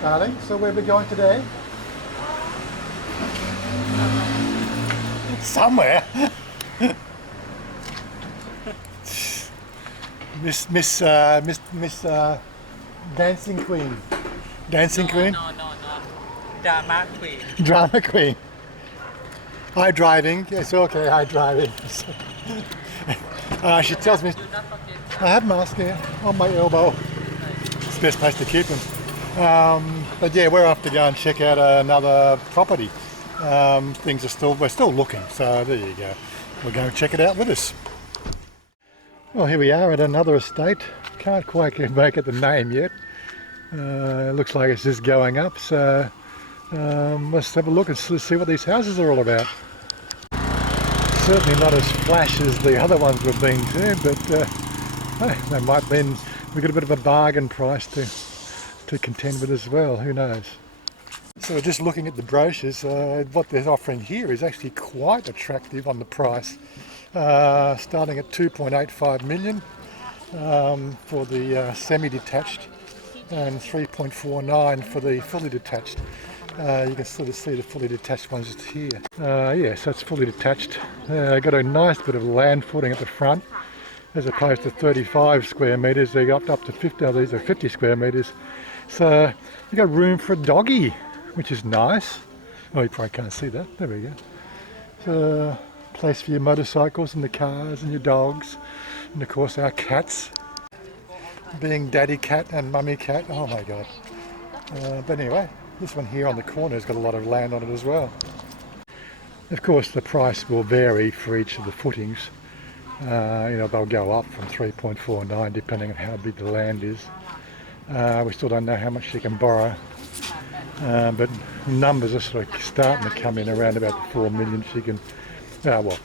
Darling, so where are we going today? Somewhere. Miss Dancing Queen. Dancing Queen? No. Drama queen. Drama Queen. Hi driving. It's okay, hi driving. She tells me Do not forget. I have mask here on my elbow. It's the best place to keep them. But yeah, we're off to go and check out another property. We're still looking, so there you go. We're going to check it out with us. Well, here we are at another estate. Can't quite make it the name yet. It looks like it's just going up, so let's have a look and see what these houses are all about. Certainly not as flash as the other ones we've been to, but they might mean we got a bit of a bargain price to contend with as well, who knows. So just looking at the brochures, what they're offering here is actually quite attractive on the price. Starting at 2.85 million for the semi-detached and 3.49 for the fully detached. You can sort of see the fully detached ones just here. Yeah, so it's fully detached. Got a nice bit of land footing at the front. As opposed to 35 square metres, they got up to 50, oh, these are 50 square metres. So you got room for a doggy, which is nice. Oh, you probably can't see that. There we go. So, place for your motorcycles and the cars and your dogs, and of course our cats. Being daddy cat and mummy cat, oh my god. But anyway, this one here on the corner has got a lot of land on it as well. Of course the price will vary for each of the footings. They'll go up from 3.49 depending on how big the land is. We still don't know how much you can borrow, but numbers are sort of starting to come in around about the 4 million. So you can, well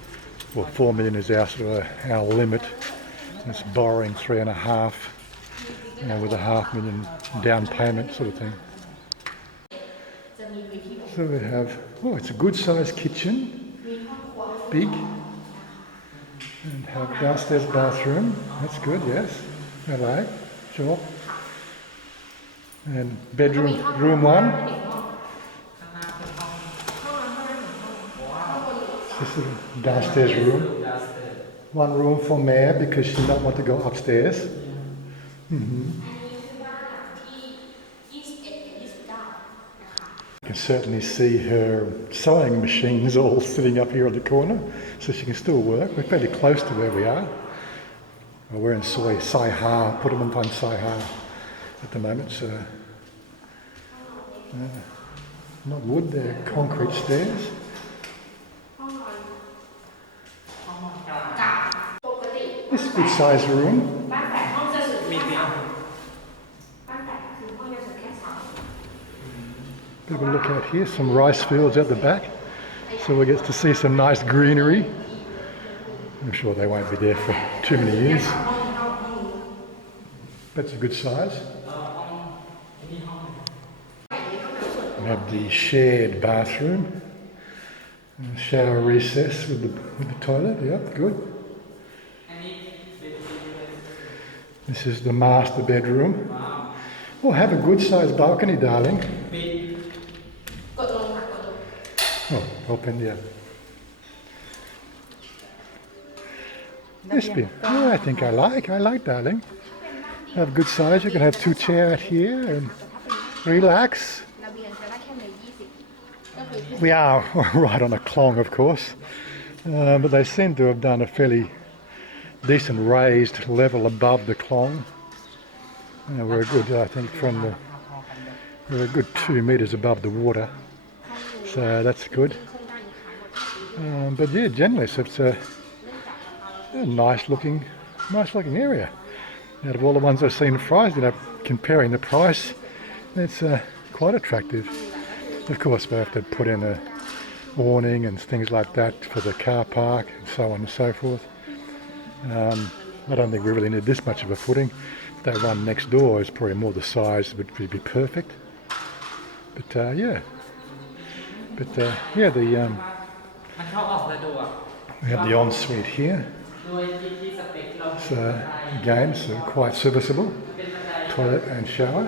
4 million is our sort of our limit. It's borrowing 3.5, with a $500,000 down payment sort of thing. So we have, it's a good sized kitchen, big. And have downstairs bathroom, that's good, yes. I like, sure. And bedroom, room 1. This is a downstairs room. One room for Mare because she does not want to go upstairs. You can certainly see her sewing machines all sitting up here on the corner, so she can still work. We're fairly close to where we are. Well, we're in Sai Ha, Puttamantan Sai Ha at the moment, so not wood, they're concrete stairs. This is a good sized room. Bit of a look out here, some rice fields at the back, so we get to see some nice greenery. I'm sure they won't be there for too many years. That's a good size. We have the shared bathroom, shower recess with the toilet. Yep, good. This is the master bedroom. We'll have a good sized balcony, darling. Oh, open, yeah. This bit, I think I like, darling. Have good size, you can have 2 chairs out here and relax. We are right on a clong, of course, but they seem to have done a fairly decent raised level above the clong. We're a good, I think, we're a good 2 metres above the water. So that's good. But yeah, generally so it's a nice looking area. Out of all the ones I've seen priced, comparing the price, it's quite attractive. Of course, we have to put in a awning and things like that for the car park and so on and so forth. I don't think we really need this much of a footing. That one next door is probably more the size that would be perfect. But yeah. We have the ensuite here. So again, it's quite serviceable. Toilet and shower.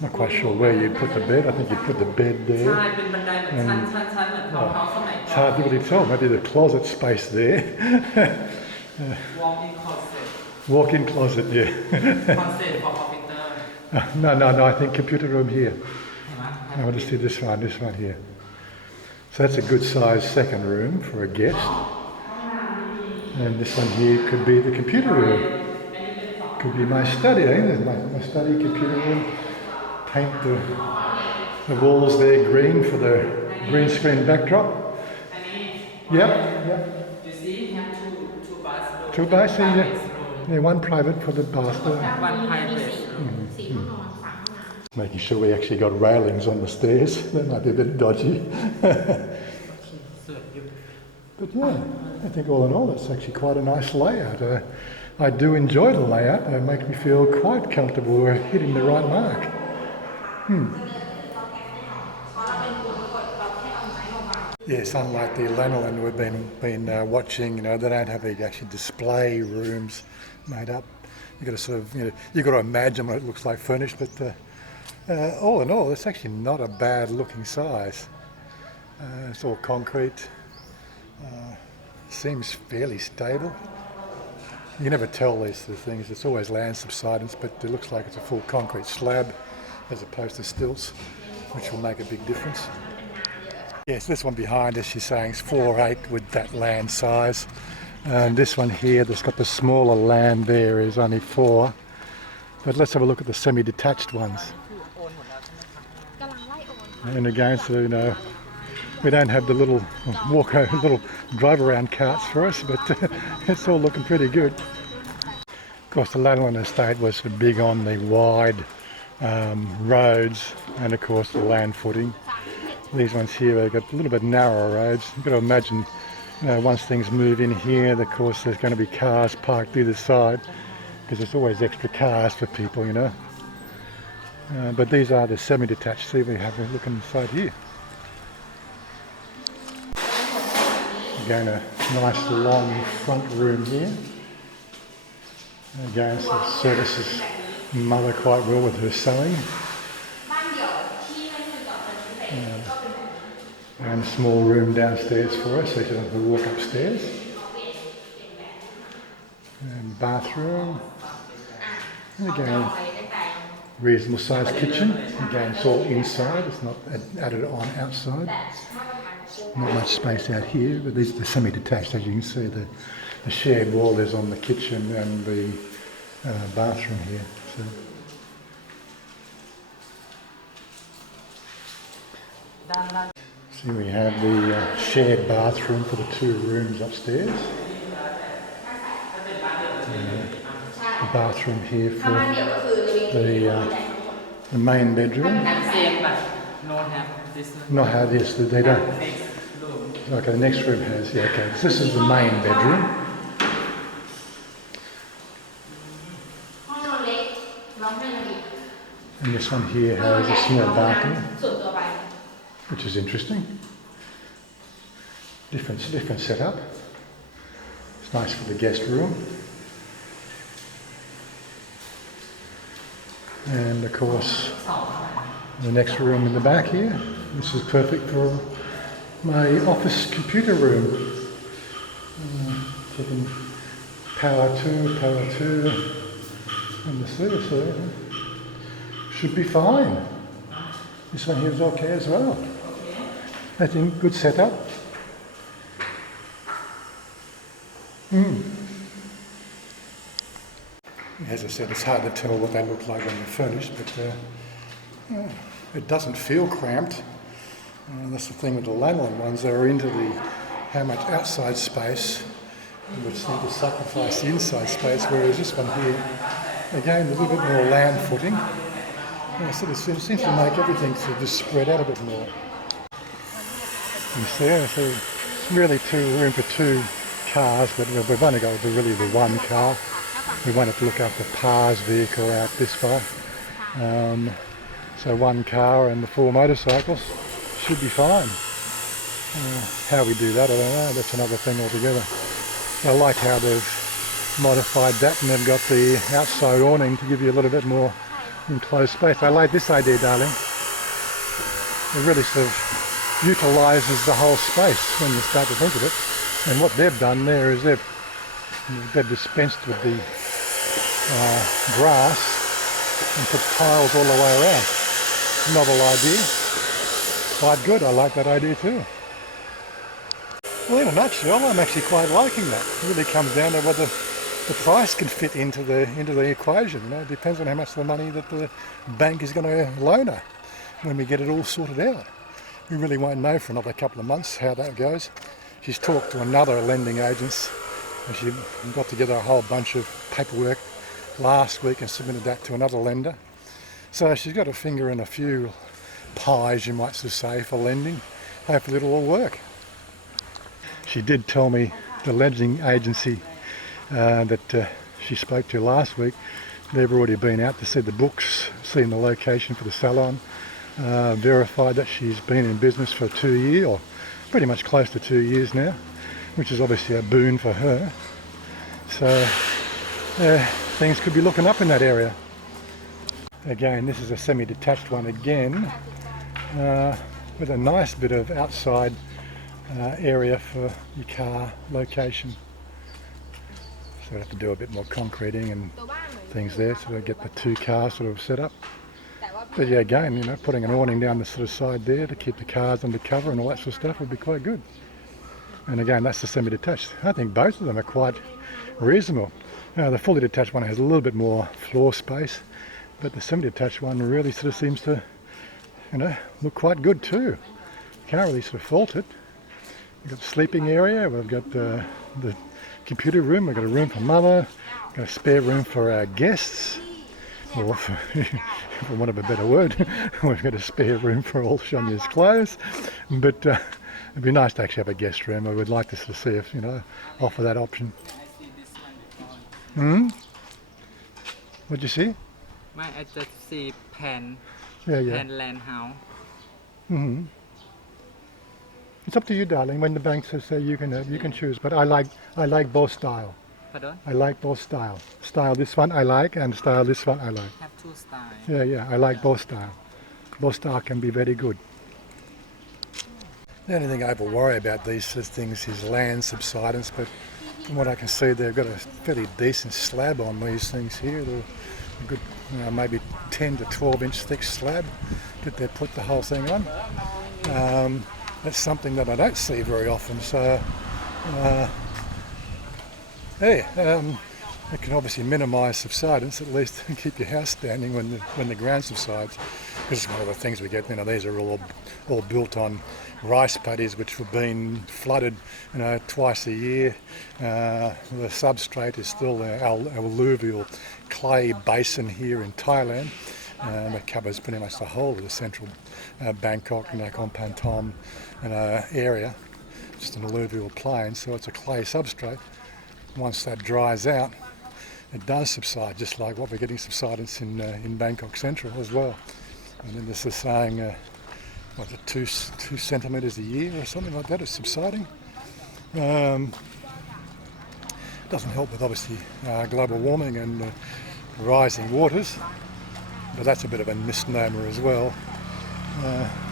Not quite sure where you put the bed. I think you put the bed there. ใช่เป็นบันไดเหมือนชั้นๆเหมือนทาวน์เฮาส์สมัย It's ก่อน hard to really tell. Maybe the closet space there. walk-in closet Walk-in closet, yeah. concept for computer No. I think computer room here. เห็นไหม I want to see this one here. So that's a good size second room for a guest. And this one here could be the computer room. Could be my study, my study computer room. Paint the walls there green for the green screen backdrop. Yep. you see have two bathrooms Two bathrooms, yeah. One private for the bathroom. one private room Making sure we actually got railings on the stairs. That might be a bit dodgy. ส่วนอยู่ But yeah, I think all in all, it's actually quite a nice layout. I do enjoy the layout. It makes me feel quite comfortable we're hitting the right mark. Yes, unlike the lanolin we've been watching, they don't have any actually display rooms made up. You got to sort of, you got to imagine what it looks like furnished. But all in all, it's actually not a bad looking size. It's all concrete. Seems fairly stable. You can never tell these sort of things. It's always land subsidence, but it looks like it's a full concrete slab as opposed to stilts, which will make a big difference. Yes, this one behind us, she's saying is 4'8" with that land size. And this one here that's got the smaller land there is only 4. But let's have a look at the semi-detached ones. And again, so we don't have the little little drive around carts for us, but it's all looking pretty good. Of course, the Lanolin estate was big on the wide roads and of course the land footing. These ones here have got a little bit narrower roads. You've got to imagine once things move in here, of course there's going to be cars parked either side because there's always extra cars for people, But these are the semi-detached. See, we have a look inside here. Again, a nice long front room here. Again, so it services mother quite well with her sewing. And a small room downstairs for us, so she doesn't have to walk upstairs. And bathroom. And again, reasonable sized kitchen. Again, it's all inside, it's not added on outside. Not much space out here, but these are the semi-detached. As you can see, the shared wall is on the kitchen and the bathroom here. See, we have the shared bathroom for the 2 rooms upstairs. The bathroom here for the main bedroom. Not how this, they don't. Okay, the next room has, okay. This is the main bedroom. And this one here has a small balcony, which is interesting. Different setup. It's nice for the guest room. And of course, the next room in the back here. This is perfect for my office computer room. Taking power 2, and the service there. Should be fine. This one here is okay as well. I think good setup. As I said, it's hard to tell what they look like when they're furnished, but it doesn't feel cramped. That's the thing with the lanolin ones, they're into how much outside space, which seem to sacrifice the inside space, whereas this one here, again, a little bit more land footing. So it seems to make everything sort of just spread out a bit more. You see, so really room for 2 cars, but we've only got really the 1 car. We won't have to look after Pa's vehicle out this far. So 1 car and the 4 motorcycles should be fine. How we do that, I don't know. That's another thing altogether. I like how they've modified that, and they've got the outside awning to give you a little bit more enclosed space. I like this idea, darling. It really sort of utilises the whole space when you start to think of it. And what they've done there is they've dispensed with the grass and put tiles all the way around. Novel idea. Quite good. I like that idea too. Well, in a nutshell, I'm actually quite liking that. It really comes down to whether the price can fit into the equation. You know, it depends on how much of the money that the bank is going to loan her when we get it all sorted out. We really won't know for another couple of months how that goes. She's talked to another lending agent, and she got together a whole bunch of paperwork last week and submitted that to another lender. So she's got a finger in a few pies, you might sort of say, for lending. Hopefully it'll all work. She did tell me the lending agency that she spoke to last week, they've already been out to see the books, seen the location for the salon, verified that she's been in business for 2 years, or pretty much close to 2 years now, which is obviously a boon for her. So things could be looking up in that area. Again, this is a semi-detached one again, with a nice bit of outside area for your car location. So we have to do a bit more concreting and things there to get the two cars sort of set up. But yeah, again, you know, putting an awning down the sort of side there to keep the cars under cover and all that sort of stuff would be quite good. And again, that's the semi-detached. I think both of them are quite reasonable. The fully detached one has a little bit more floor space, but the semi-detached one really sort of seems to, you know, look quite good too. Can't really sort of fault it. We've got the sleeping area, we've got the computer room, we've got a room for mother, we've got a spare room for our guests, or for want of a better word, we've got a spare room for all Chanya's clothes. But it'd be nice to actually have a guest room. I would like to sort of see if, you know, offer that option. What'd you see? I just see Pan Land House. It's up to you, darling. When the bank says you can choose. But I like both style. Pardon? I like both style. Style this one I like, and style this one I like. Have two styles. Yeah, I like both style. Both style can be very good. The only thing I ever worry about these things is land subsidence, but from what I can see, they've got a fairly decent slab on these things here. They're a good, you know, maybe 10 to 12 inch thick slab that they put the whole thing on. That's something that I don't see very often. So, it can obviously minimise subsidence, at least, and keep your house standing when the ground subsides. Because it's one of the things we get. You know, these are all built on rice paddies which have been flooded, you know, twice a year. The substrate is still our alluvial clay basin here in Thailand. That covers pretty much the whole of the central Bangkok, Nakhon Pathom area, just an alluvial plain, so it's a clay substrate. Once that dries out, it does subside, just like what we're getting subsidence in Bangkok Central as well. And then this is saying, what, 2 centimetres a year or something like that is subsiding. Doesn't help with obviously global warming and rising waters. But that's a bit of a misnomer as well.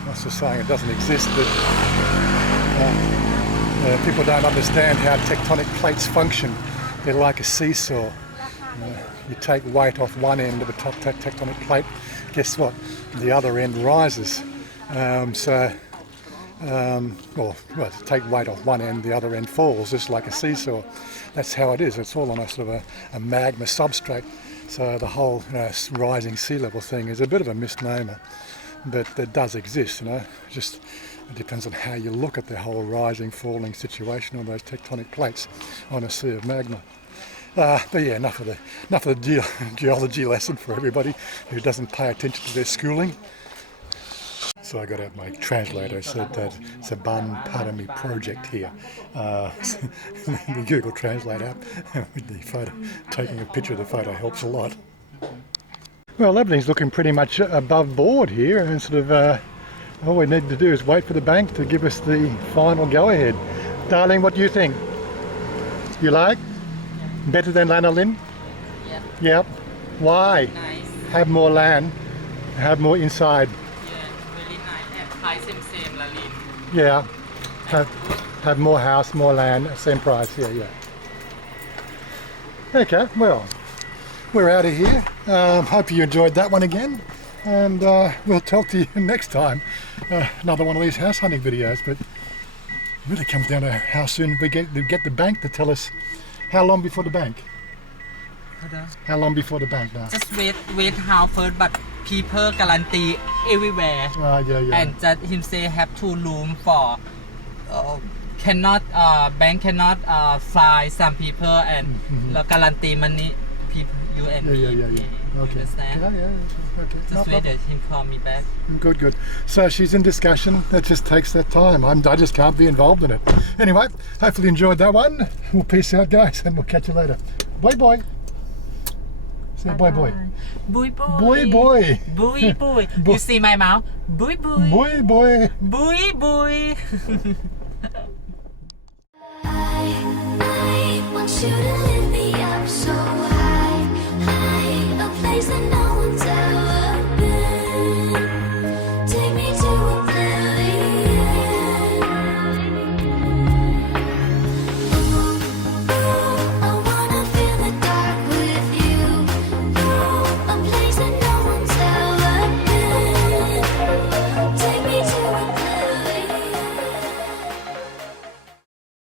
That's just saying it doesn't exist, but people don't understand how tectonic plates function. They're like a seesaw. You take weight off one end of a tectonic plate, guess what? The other end rises. Take weight off one end, the other end falls, just like a seesaw. That's how it is. It's all on a sort of a magma substrate. So the whole rising sea level thing is a bit of a misnomer, but it does exist. You know, just it depends on how you look at the whole rising, falling situation on those tectonic plates on a sea of magma. But yeah, enough of the geology lesson for everybody who doesn't pay attention to their schooling. So I got out my translator, said that it's a Nakhon Pathom project here. The Google Translate app with the photo, taking a picture of the photo helps a lot. Well, everything's looking pretty much above board here, and sort of all we need to do is wait for the bank to give us the final go-ahead. Darling, what do you think? You like? Better than lanolin? Yep. Yep. Why? Nice. Have more land, have more inside. Yeah, very nice. And price same lalin. Yeah. Have more house, more land, same price. Yeah, yeah. Okay, well, we're out of here. Hope you enjoyed that one again. And we'll talk to you next time. Another one of these house hunting videos, but it really comes down to how soon we get the bank to tell us how long before the bank. How long before the bank now? Just wait how first, but people guarantee everywhere. Yeah. And that him say have 2 room for cannot bank cannot fly some people and guarantee money people you and me. Yeah. Okay. Understand? Yeah. Okay. Just wait that him call me back. Good. So she's in discussion. That just takes that time. I just can't be involved in it. Anyway, hopefully you enjoyed that one. We'll peace out, guys, and we'll catch you later. Bye. Say bye. Boy. Boy. You see my mouth? Boy. Boy. I want you to lift me up so high, a place that no